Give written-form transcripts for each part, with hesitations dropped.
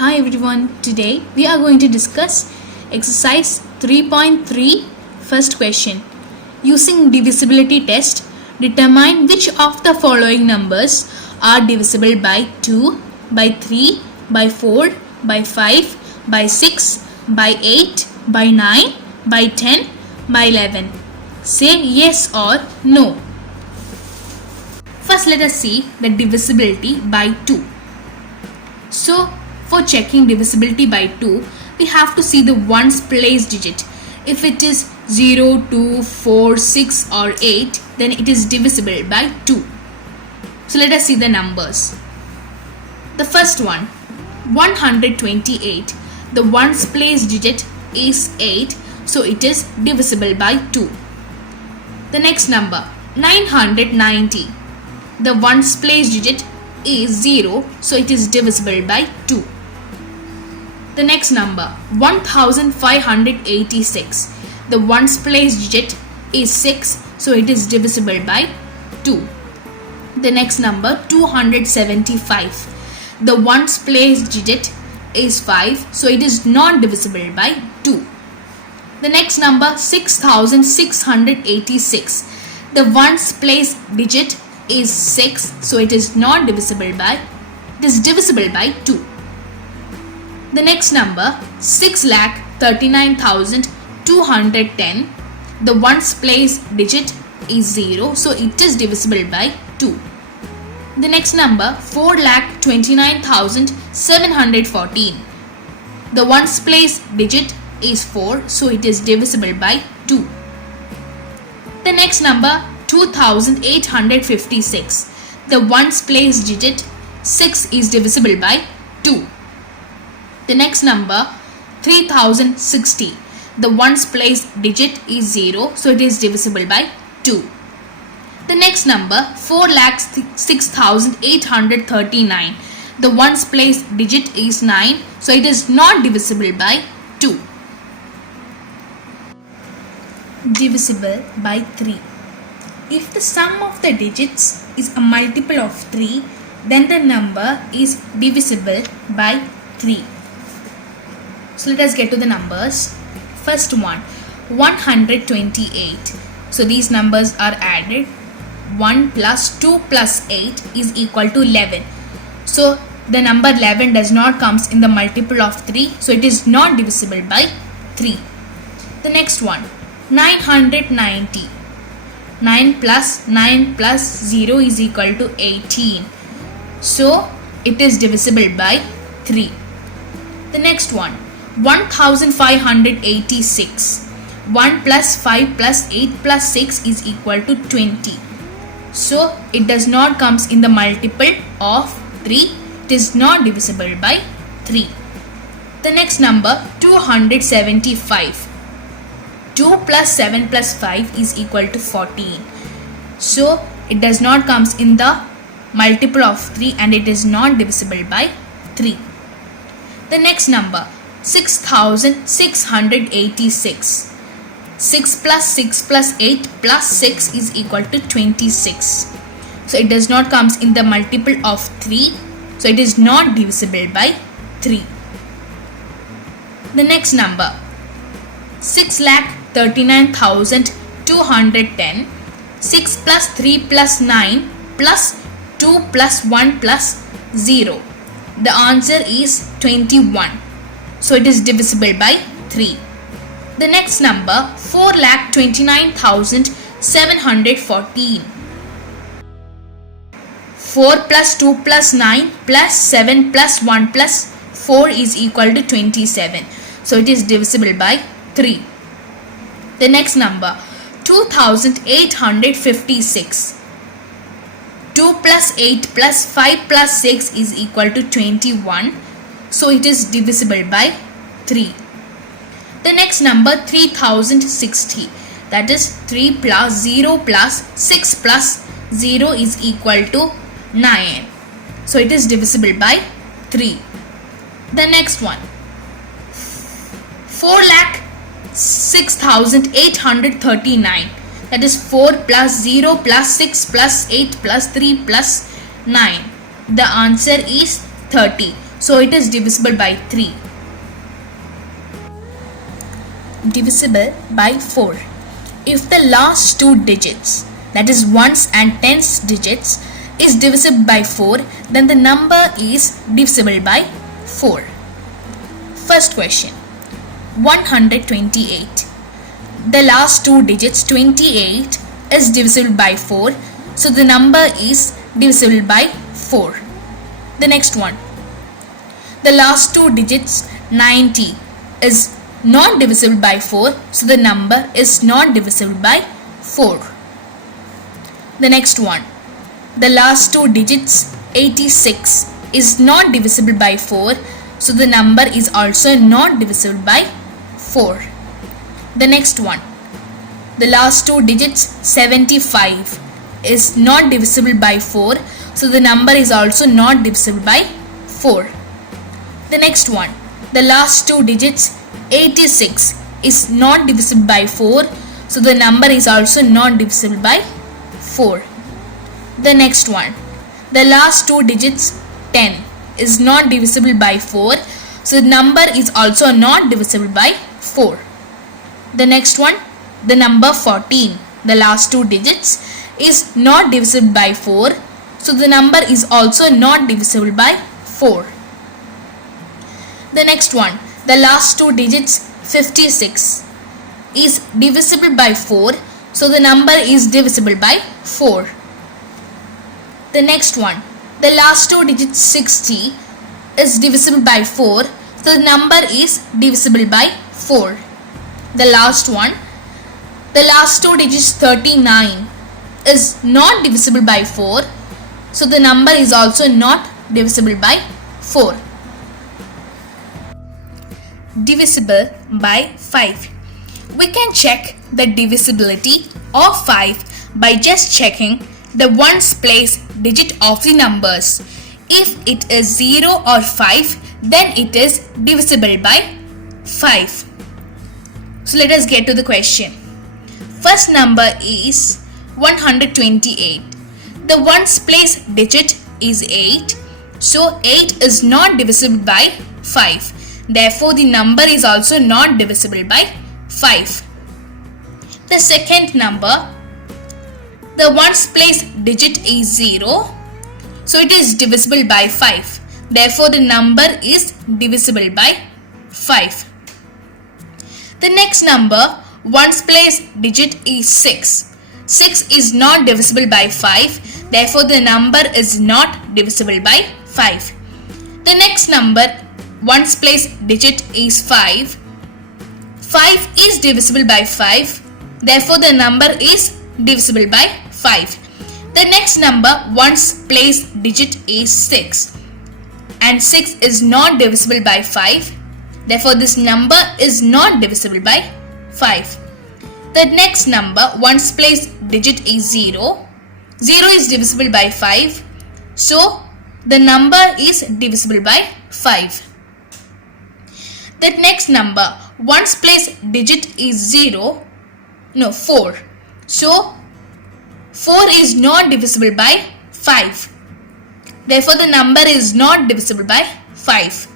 Hi everyone, today we are going to discuss exercise 3.3 first question. Using divisibility test, determine which of the following numbers are divisible by 2, by 3, by 4, by 5, by 6, by 8, by 9, by 10, by 11. Say yes or no. First let us see the divisibility by 2. So for checking divisibility by 2, we have to see the ones place digit. If it is 0, 2, 4, 6 or 8, then it is divisible by 2. So let us see the numbers. The first one, 128. The ones place digit is 8, so it is divisible by 2. The next number, 990. The ones place digit is 0, so it is divisible by 2. The next number, 1586. The ones place digit is 6, so it is divisible by 2. The next number, 275. The ones place digit is 5, so it is not divisible by 2. The next number, 6686. The ones place digit is 6, so it is not divisible by, it is divisible by 2. The next number, 6,39,210. The ones place digit is 0, so it is divisible by 2. The next number, 4,29,714. The ones place digit is 4, so it is divisible by 2. The next number, 2856. The ones place digit 6 is divisible by 2. The next number, 3060. The ones place digit is 0, so it is divisible by 2. The next number, 4,06,839. The ones place digit is 9, so it is not divisible by 2. Divisible by 3. If the sum of the digits is a multiple of 3, then the number is divisible by 3. So let us get to the numbers. First one, 128. So these numbers are added. 1 plus 2 plus 8 is equal to 11. So the number 11 does not comes in the multiple of 3, so it is not divisible by 3. The next one, 990. 9 plus 0 is equal to 18. So it is divisible by 3. The next one, 1586. 1 plus 5 plus 8 plus 6 is equal to 20. So it does not comes in the multiple of 3. It is not divisible by 3. The next number, 275. 2 plus 7 plus 5 is equal to 14. So it does not comes in the multiple of 3 and it is not divisible by 3. The next number, 6686. 6 plus 6 plus 8 plus 6 is equal to 26. So it does not comes in the multiple of 3. So it is not divisible by 3. The next number, 6,39,210. 6 plus 3 plus 9 plus 2 plus 1 plus 0. The answer is 21. So it is divisible by 3. The next number, 4,29,714. 4 plus 2 plus 9 plus 7 plus 1 plus 4 is equal to 27. So it is divisible by 3. The next number, 2856. 2 plus 8 plus 5 plus 6 is equal to 21. So it is divisible by 3. The next number, 3060. That is 3 plus 0 plus 6 plus 0 is equal to 9. So it is divisible by 3. The next one, 4,06,839. That is 4 plus 0 plus 6 plus 8 plus 3 plus 9. The answer is 30. So it is divisible by 3. Divisible by 4. If the last two digits, that is ones and tens digits, is divisible by 4, then the number is divisible by 4. First question, 128. The last two digits 28 is divisible by 4, so the number is divisible by 4. The next one, the last two digits 90 is not divisible by 4, so the number is not divisible by 4. The next one, the last two digits 86 is not divisible by 4, so the number is also not divisible by 4. The next one, the last two digits 75 is not divisible by 4, so the number is also not divisible by 4. The next one, the last two digits 86 is not divisible by 4, so the number is also not divisible by 4. The next one, the last two digits 10 is not divisible by 4, so the number is also not divisible by 4. The next one, the number 14, the last two digits is not divisible by 4, so the number is also not divisible by 4. The next one, the last two digits 56 is divisible by 4, so the number is divisible by 4. The next one, the last two digits 60 is divisible by 4, so the number is divisible by 4. The last one, the last two digits 39 is not divisible by 4, so the number is also not divisible by 4. Divisible by 5. We can check the divisibility of 5 by just checking the ones place digit of the numbers. If it is 0 or 5, then it is divisible by 5. So let us get to the question. First number is 128. The ones place digit is 8. So 8 is not divisible by 5. Therefore, the number is also not divisible by 5. The second number, the ones place digit is 0. So it is divisible by 5. Therefore, the number is divisible by 5. The next number, ones place digit is 6. 6 is not divisible by 5. Therefore, the number is not divisible by 5. The next number, ones place digit is 5. 5 is divisible by 5. Therefore, the number is divisible by 5. The next number, ones place digit is 6. And 6 is not divisible by 5. Therefore, this number is not divisible by 5. The next number, ones place digit is 0. 0 is divisible by 5. So, the number is divisible by 5. The next number, ones place digit is 4. So, 4 is not divisible by 5. Therefore, the number is not divisible by 5.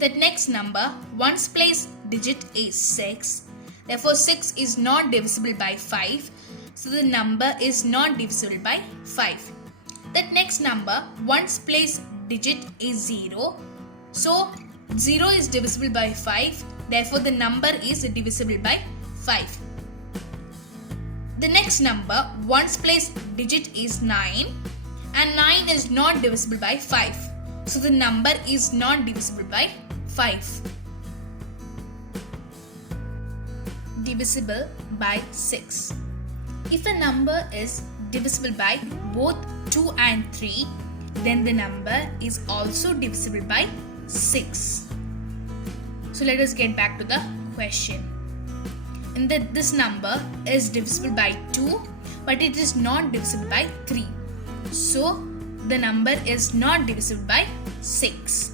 The next number, ones place digit is 6. Therefore, 6 is not divisible by 5. So, the number is not divisible by 5. The next number, ones place digit is 0. So, 0 is divisible by 5. Therefore, the number is divisible by 5. The next number, ones place digit is 9. And 9 is not divisible by 5. So, the number is not divisible by 5. Divisible by 6. If a number is divisible by both 2 and 3, then the number is also divisible by 6. So let us get back to the question. And this number is divisible by 2, but it is not divisible by 3. So the number is not divisible by 6.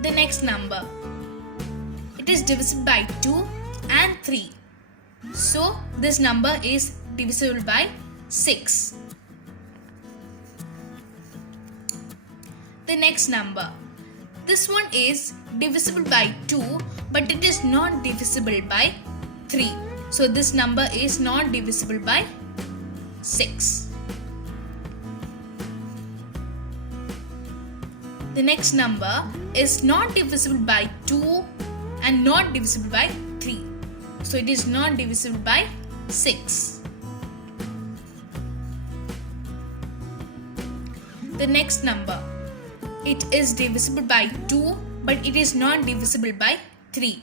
The next number, it is divisible by 2 and 3. So this number is divisible by 6. The next number. This one is divisible by 2, but it is not divisible by 3. So this number is not divisible by 6. The next number is not divisible by 2 and not divisible by 3. So it is not divisible by 6. The next number. It is divisible by 2, but it is not divisible by 3.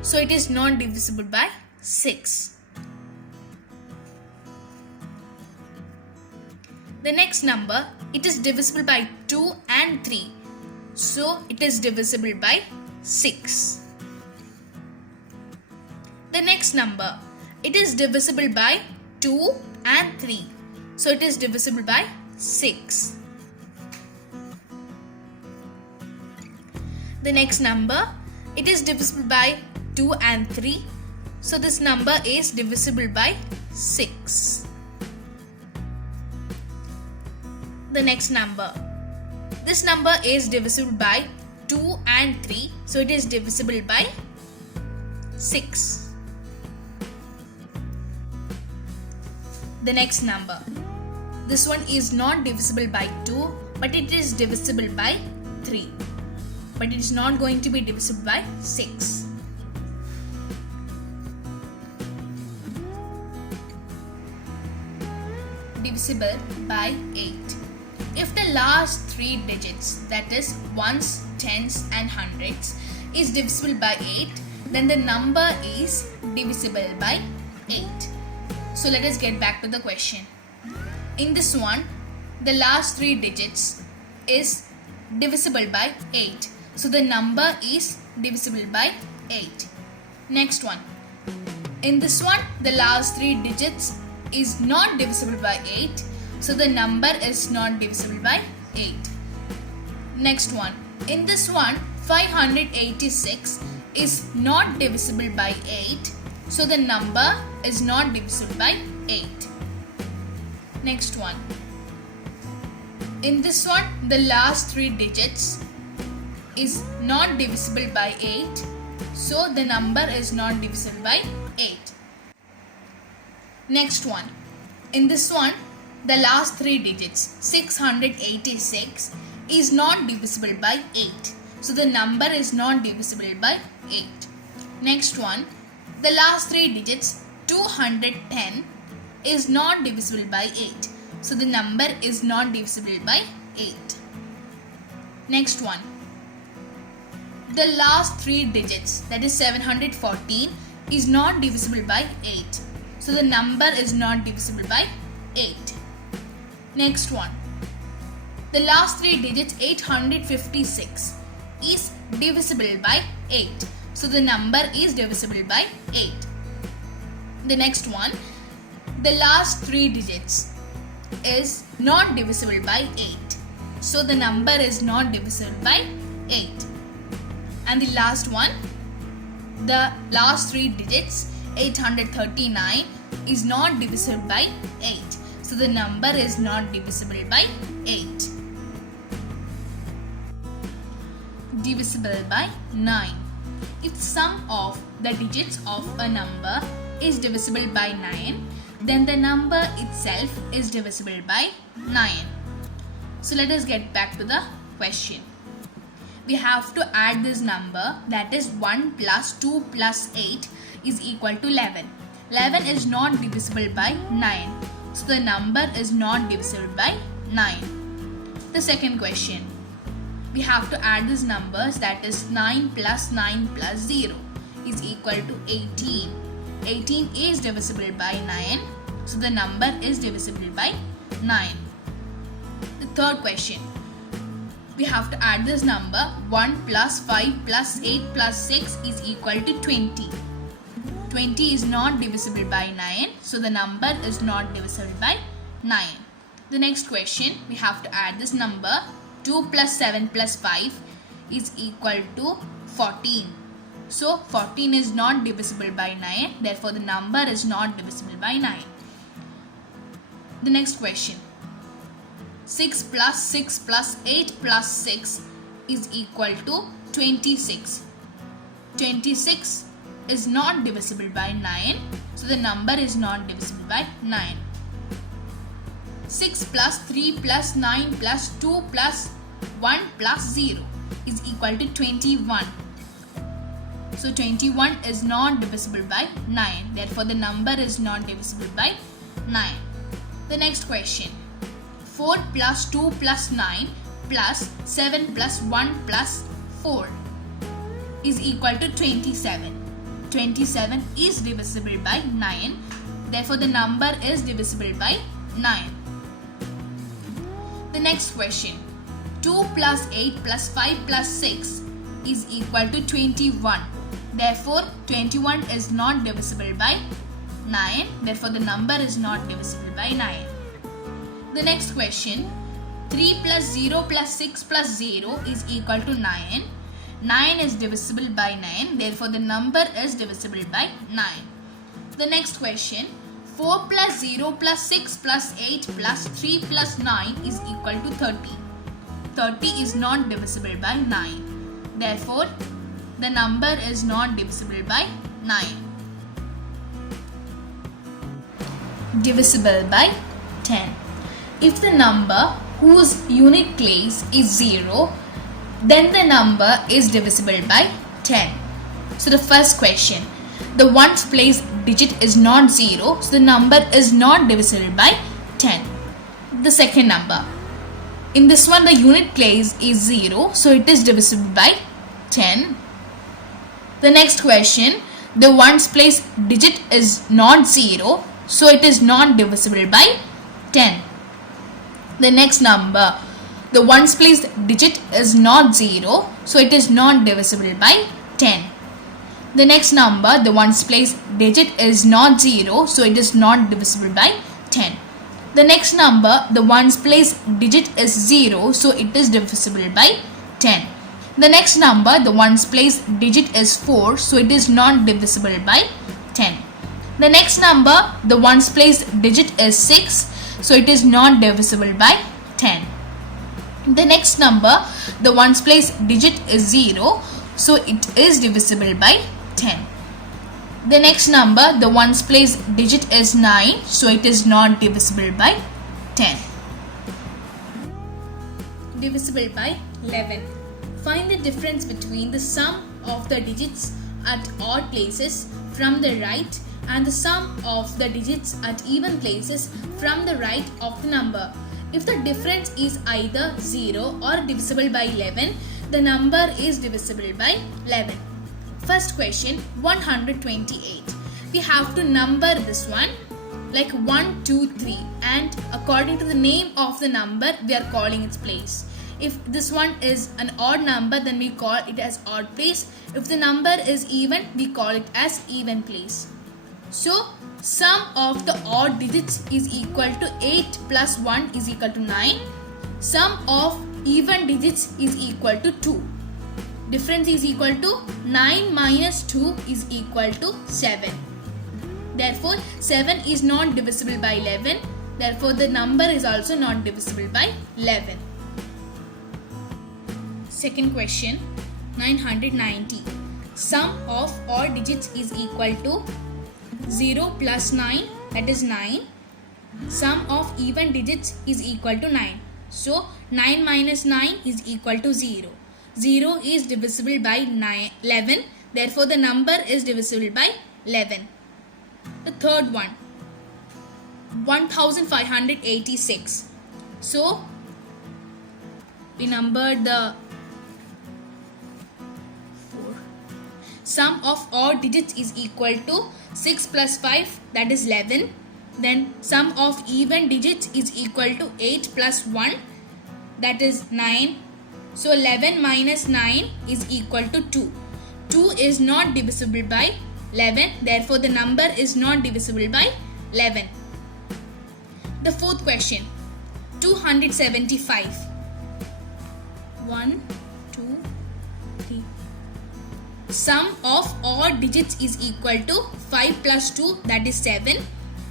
So it is not divisible by 6. The next number, it is divisible by 2 and 3. So it is divisible by 6. The next number, it is divisible by 2 and 3. So it is divisible by 6. The next number, it is divisible by 2 and 3. So this number is divisible by 6. The next number. This number is divisible by 2 and 3. So it is divisible by 6. The next number. This one is not divisible by 2, but it is divisible by 3. But it is not going to be divisible by 6. Divisible by 8. If the last 3 digits, that is ones, tens and hundreds, is divisible by 8, then the number is divisible by 8. So let us get back to the question. In this one, the last 3 digits is divisible by 8. So the number is divisible by 8. Next one. In this one, the last 3 digits is not divisible by 8. So the number is not divisible by 8. Next one. In this one, 586 is not divisible by 8. So the number is not divisible by 8. Next one. In this one, the last 3 digits is not divisible by 8. So the number is not divisible by 8. Next one. In this one, the last 3 digits 686 is not divisible by 8. So the number is not divisible by 8. Next one. The last 3 digits 210 is not divisible by 8. So the number is not divisible by 8. Next one. The last 3 digits, that is 714, is not divisible by 8. So the number is not divisible by 8. Next one. The last 3 digits 856 is divisible by 8. So the number is divisible by 8. The next one. The last 3 digits is not divisible by 8. So the number is not divisible by 8. And the last one. The last 3 digits 839 is not divisible by 8. So the number is not divisible by 8. Divisible by 9. If sum of the digits of a number is divisible by 9, then the number itself is divisible by 9. So let us get back to the question. We have to add this number, that is 1 plus 2 plus 8 is equal to 11. 11 is not divisible by 9. So the number is not divisible by 9. The second question. We have to add these numbers, that is 9 plus 9 plus 0 is equal to 18. 18 is divisible by 9. So the number is divisible by 9. The third question. We have to add this number, 1 plus 5 plus 8 plus 6 is equal to 20. 20 is not divisible by 9. So the number is not divisible by 9. The next question. We have to add this number, 2 plus 7 plus 5 is equal to 14. So 14 is not divisible by 9. Therefore the number is not divisible by 9. The next question. 6 plus 6 plus 8 plus 6 is equal to 26. 26 is not divisible by 9, so the number is not divisible by 9. 6 plus 3 plus 9 plus 2 plus 1 plus 0 is equal to 21. So 21 is not divisible by 9. Therefore, the number is not divisible by 9. The next question. 4 plus 2 plus 9 plus 7 plus 1 plus 4 is equal to 27. 27 is divisible by 9. Therefore, the number is divisible by 9. The next question. 2 plus 8 plus 5 plus 6 is equal to 21. Therefore, 21 is not divisible by 9. Therefore, the number is not divisible by 9. The next question. 3 plus 0 plus 6 plus 0 is equal to 9. 9 is divisible by 9. Therefore, the number is divisible by 9. The next question. 4 plus 0 plus 6 plus 8 plus 3 plus 9 is equal to 30. 30 is not divisible by 9. Therefore, the number is not divisible by 9. Divisible by 10. If the number whose unit place is 0, then the number is divisible by 10. So the first question, the ones place digit is not 0, so the number is not divisible by 10. The second number, in this one the unit place is 0, so it is divisible by 10. The next question, the ones place digit is not 0, so it is not divisible by 10. The next number, the ones place digit is not 0, so it is not divisible by 10. The next number, the ones place digit is not 0, so it is not divisible by 10. The next number, the ones place digit is 0, so it is divisible by 10. The next number, the ones place digit is 4, so it is not divisible by 10. The next number, the ones place digit is 6, so it is not divisible by 10. The next number, the ones place digit is 0, so it is divisible by 10. The next number, the ones place digit is 9, so it is not divisible by 10. Divisible by 11. Find the difference between the sum of the digits at odd places from the right and the sum of the digits at even places from the right of the number. If the difference is either 0 or divisible by 11, the number is divisible by 11. First question, 128. We have to number this one like 1, 2, 3, and according to the name of the number, we are calling its place. If this one is an odd number, then we call it as odd place. If the number is even, we call it as even place. So, sum of the odd digits is equal to 8 plus 1 is equal to 9. Sum of even digits is equal to 2. Difference is equal to 9 minus 2 is equal to 7. Therefore, 7 is not divisible by 11. Therefore, the number is also not divisible by 11. Second question, 990. Sum of odd digits is equal to 0 plus 9, that is 9. Sum of even digits is equal to 9. So, 9 minus 9 is equal to 0. 0 is divisible by 11. Therefore, the number is divisible by 11. The third one, 1586. So, we numbered the 4. Sum of odd digits is equal to 6 plus 5, that is 11. Then sum of even digits is equal to 8 plus 1, that is 9. So 11 minus 9 is equal to 2. 2 is not divisible by 11. Therefore, the number is not divisible by 11. The fourth question, 275. 1, 2, 3. Sum of odd digits is equal to 5 plus 2, that is 7.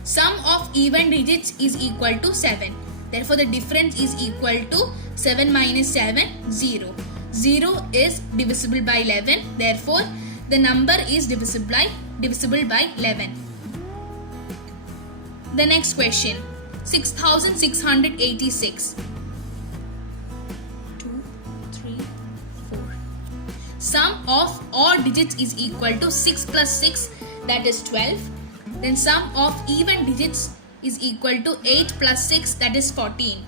Sum of even digits is equal to 7. Therefore, the difference is equal to 7 minus 7, 0. 0 is divisible by 11. Therefore, the number is divisible by 11. The next question, 6686. 2, 3, 4. Sum of all digits is equal to 6 plus 6, that is 12. Then sum of even digits is equal to 8 plus 6, that is 14.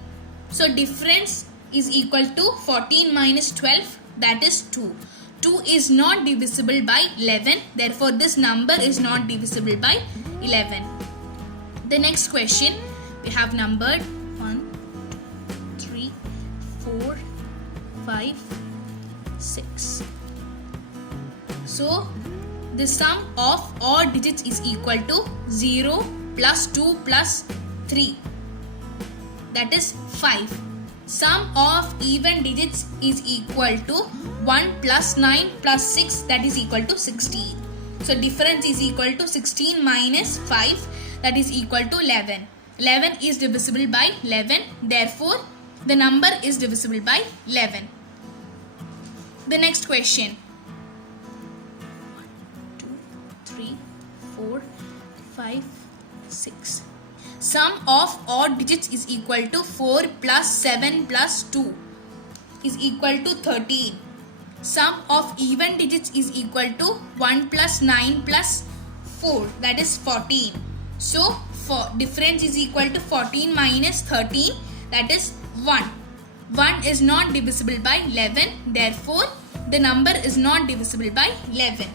So difference is equal to 14 minus 12, that is 2. 2 is not divisible by 11. Therefore, this number is not divisible by 11. The next question, we have numbered 1, 2, 3, 4, 5, 6. So, the sum of all digits is equal to 0 plus 2 plus 3, that is 5. Sum of even digits is equal to 1 plus 9 plus 6, that is equal to 16. So difference is equal to 16 minus 5, that is equal to 11. 11 is divisible by 11. Therefore, the number is divisible by 11. The next question, 1, 2, 3, 4, 5, 6. Sum of odd digits is equal to 4 plus 7 plus 2 is equal to 13. Sum of even digits is equal to 1 plus 9 plus 4, that is 14. So, difference is equal to 14 minus 13, that is 1. 1 is not divisible by 11. Therefore, the number is not divisible by 11.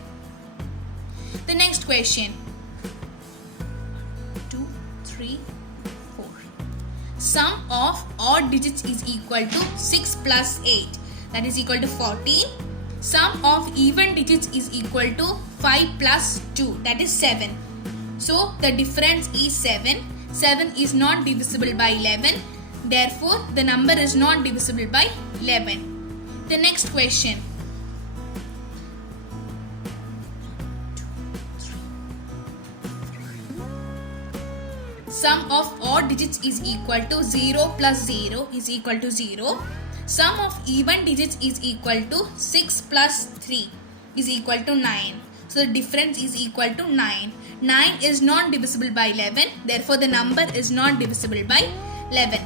The next question, 2, 3, 4. Sum of odd digits is equal to 6 plus 8, that is equal to 14. Sum of even digits is equal to 5 plus 2, that is 7. So the difference is 7. 7 is not divisible by 11. Therefore, the number is not divisible by 11. The next question, 2, 3, 4. Sum of odd digits is equal to 0 plus 0 is equal to 0. Sum of even digits is equal to 6 plus 3 is equal to 9. So the difference is equal to 9. 9 is not divisible by 11. Therefore, the number is not divisible by 11.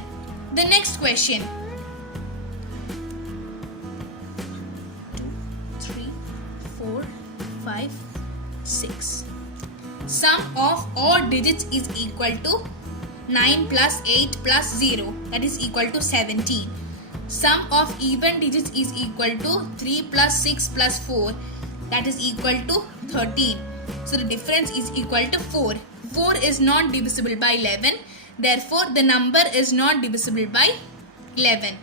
The next question, 2, 3, 4, 5, 6. Sum of all digits is equal to 9 plus 8 plus 0, that is equal to 17. Sum of even digits is equal to 3 plus 6 plus 4, that is equal to 13. So the difference is equal to 4. 4 is not divisible by 11. Therefore, the number is not divisible by 11.